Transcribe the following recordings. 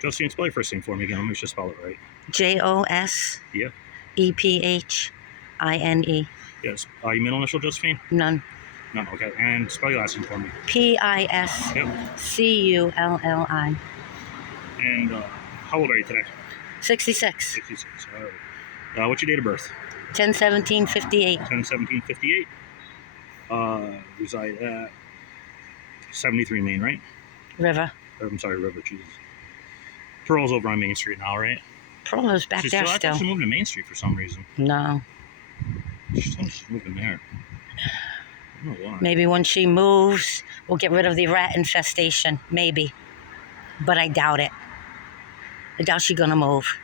Josephine, spell your first name for me again. Let me just spell it right. Josephine. Yeah. Yes. Your middle initial, Josephine? None. No. Okay. And spell your last name for me. Pisculli. Yep. And how old are you today? 66. 66. All right. What's your date of birth? 10/17/58. 10/17/58. Reside at 73 Main, right? River. I'm sorry, River. Jesus. Pearl's over on Main Street now, right? Pearl was back there I still. thought she moved to Main Street for some reason. No. She's moving there. I don't know why. Maybe when she moves, we'll get rid of the rat infestation. Maybe. But I doubt it. I doubt she's going to move.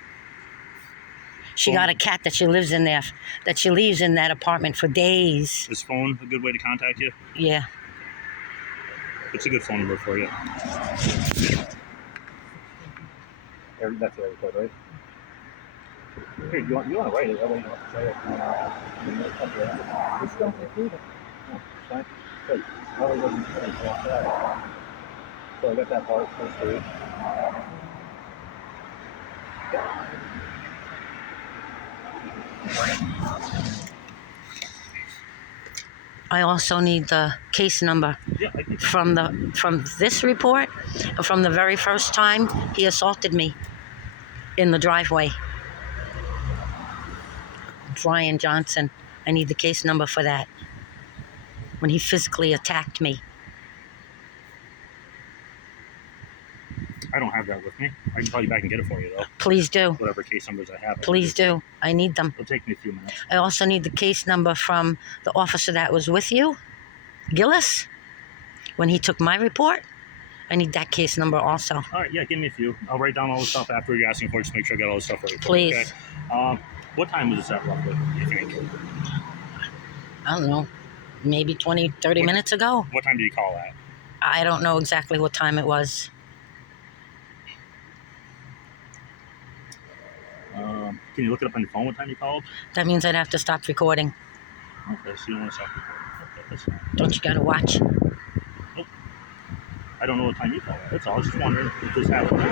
She got a cat that she lives in there, that she leaves in that apartment for days. Is phone a good way to contact you? Yeah. It's a good phone number for you. That's the right, right? Here, you want to write it? That way you don't have to say it. Just don't repeat it. Oh, fine. Good. So I got that part first for you. I also need the case number from this report, from the very first time he assaulted me in the driveway. Brian Johnson. I need the case number for that. When he physically attacked me. I don't have that with me. I can call you back and get it for you, though. Please do. Whatever case numbers I have. Please do. I need them. It'll take me a few minutes. I also need the case number from the officer that was with you, Gillis, when he took my report. I need that case number also. All right, yeah, give me a few. I'll write down all the stuff after you're asking for it, just make sure I got all the stuff right. Please. Okay? What time was this at, roughly, do you think? I don't know. Maybe 20, 30 minutes ago. What time did you call at? I don't know exactly what time it was. Can you look it up on your phone what time you called? That means I'd have to stop recording. Okay, so you don't want to stop recording. Okay, that's fine. Don't you gotta watch? Nope. I don't know what time you called at. That's all. I was just wondering if this happened.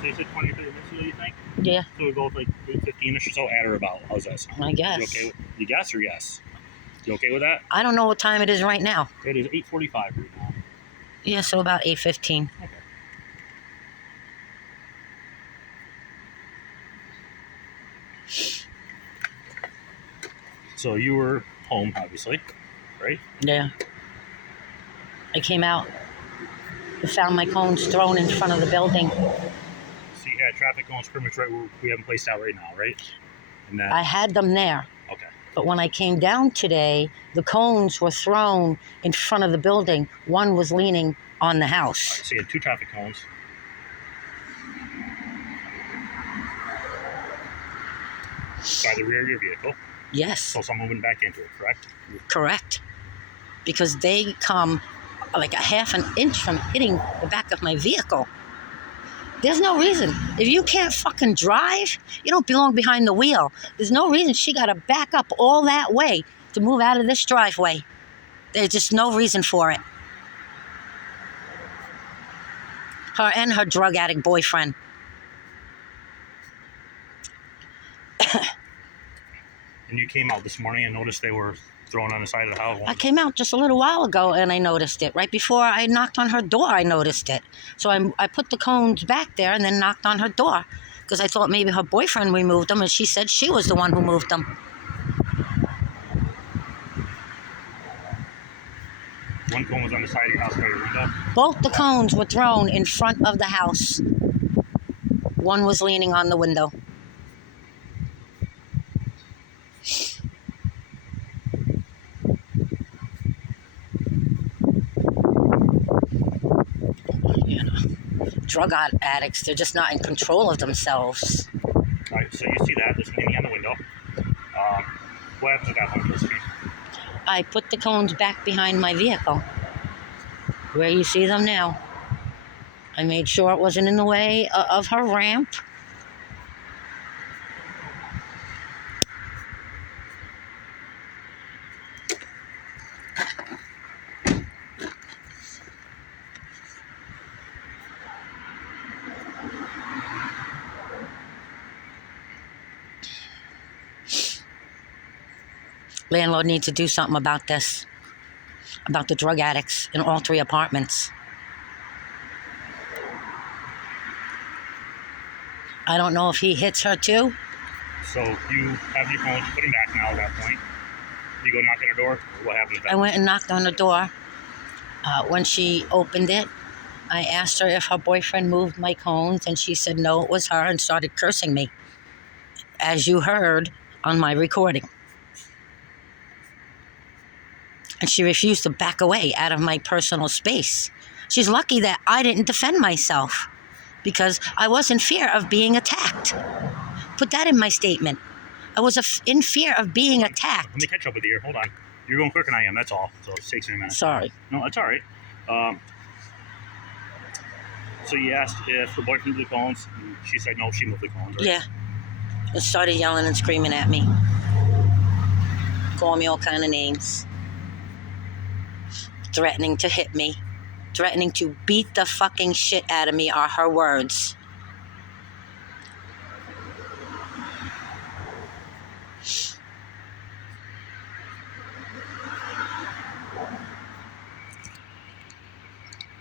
So you said 20 or 30 minutes ago, you think? Yeah. So we'll go with like 8:15-ish or so, at or about. How's that sound? I guess. You okay with, you guess or yes? You okay with that? I don't know what time it is right now. It is 8:45 right now. Yeah, so about 8:15. Okay. So you were home, obviously, right? Yeah. I came out and found my cones thrown in front of the building. So you had traffic cones pretty much right where we have them placed out right now, right? And that, I had them there. okay. But when I came down today, the cones were thrown in front of the building. One was leaning on the house. So you had two traffic cones. By the rear of your vehicle. Yes. So someone went back into it, correct? Correct. Because they come like a half an inch from hitting the back of my vehicle. There's no reason. If you can't fucking drive, you don't belong behind the wheel. There's no reason she got to back up all that way to move out of this driveway. There's just no reason for it. Her and her drug addict boyfriend. And you came out this morning and noticed they were thrown on the side of the house. I came out just a little while ago and I noticed it. Right before I knocked on her door, I noticed it. So I put the cones back there and then knocked on her door because I thought maybe her boyfriend removed them, and she said she was the one who moved them. One cone was on the side of your house by your window? Both the cones were thrown in front of the house. One was leaning on the window. You know, drug addicts, they're just not in control of themselves. All right, so you see that. There's leaning on the window. What happens with that one, Josephine? I put the cones back behind my vehicle, where you see them now. I made sure it wasn't in the way of her ramp. Landlord needs to do something about this, about the drug addicts in all 3 apartments. I don't know if he hits her too. So you have your phone, put him back now at that point. You go knock on her door, or what happened at that I went and knocked on the door. When she opened it, I asked her if her boyfriend moved my cones, and she said no, it was her, and started cursing me, as you heard on my recording. And she refused to back away out of my personal space. She's lucky that I didn't defend myself, because I was in fear of being attacked. Put that in my statement. I was in fear of being attacked. Let me catch up with you here. Hold on. You're going quicker than I am, that's all. So it takes me a minute. Sorry. No, that's all right. So you asked if her boyfriend moved the cones. She said no, she moved the cones, right? Yeah. And started yelling and screaming at me. Calling me all kind of names. Threatening to hit me. Threatening to beat the fucking shit out of me are her words.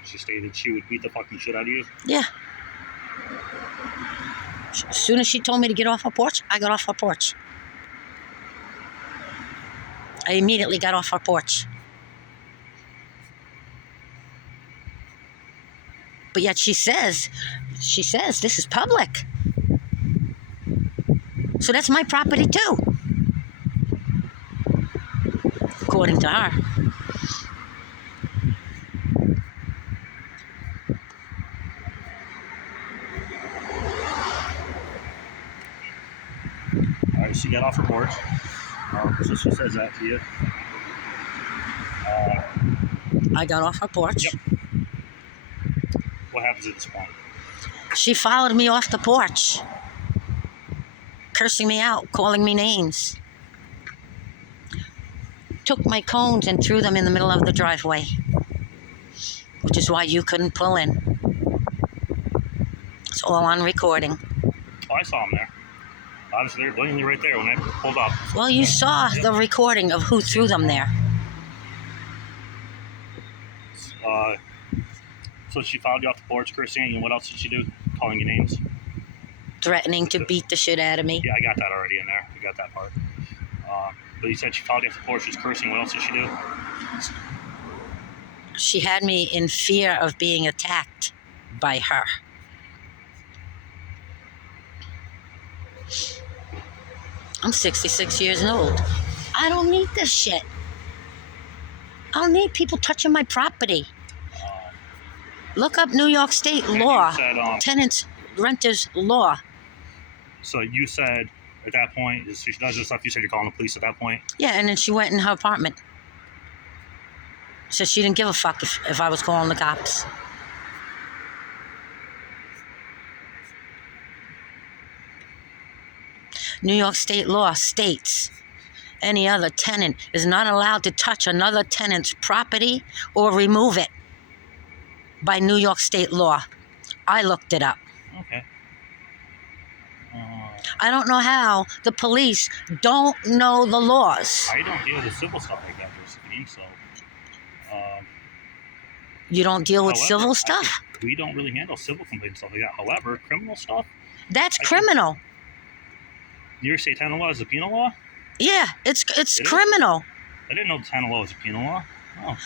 She stated she would beat the fucking shit out of you? Yeah. As soon as she told me to get off her porch, I got off her porch. I immediately got off her porch. But yet she says this is public. So that's my property too. According to her. All right, she got off her porch. So she says that to you. I got off her porch. Yep. What happens at this point? She followed me off the porch, cursing me out, calling me names. Took my cones and threw them in the middle of the driveway, which is why you couldn't pull in. It's all on recording. Oh, I saw him there. Obviously, they're blatantly right there when I pulled up. Well, you saw the recording of who threw them there. So she followed you off the porch, cursing at you, and what else did she do? Calling you names? Threatening to beat the shit out of me. Yeah, I got that already in there. I got that part. But you said she followed you off the porch, was cursing. What else did she do? She had me in fear of being attacked by her. I'm 66 years old. I don't need this shit. I don't need people touching my property. Look up New York State law, tenants, renters law. So you said at that point, she does this stuff, you said you're calling the police at that point? Yeah, and then she went in her apartment. Said she didn't give a fuck if I was calling the cops. New York State law states any other tenant is not allowed to touch another tenant's property or remove it by New York State law. I looked it up. Okay. I don't know how the police don't know the laws. I don't deal with civil stuff like that, Josephine, so... You don't deal with however, civil stuff? We don't really handle civil complaints and stuff like that. However, criminal stuff... That's criminal. New York State tenant law is a penal law? Yeah, it's criminal. I didn't know the tenant law was a penal law. Oh.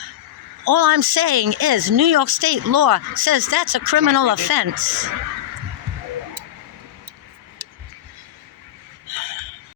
All I'm saying is New York State law says that's a criminal offense.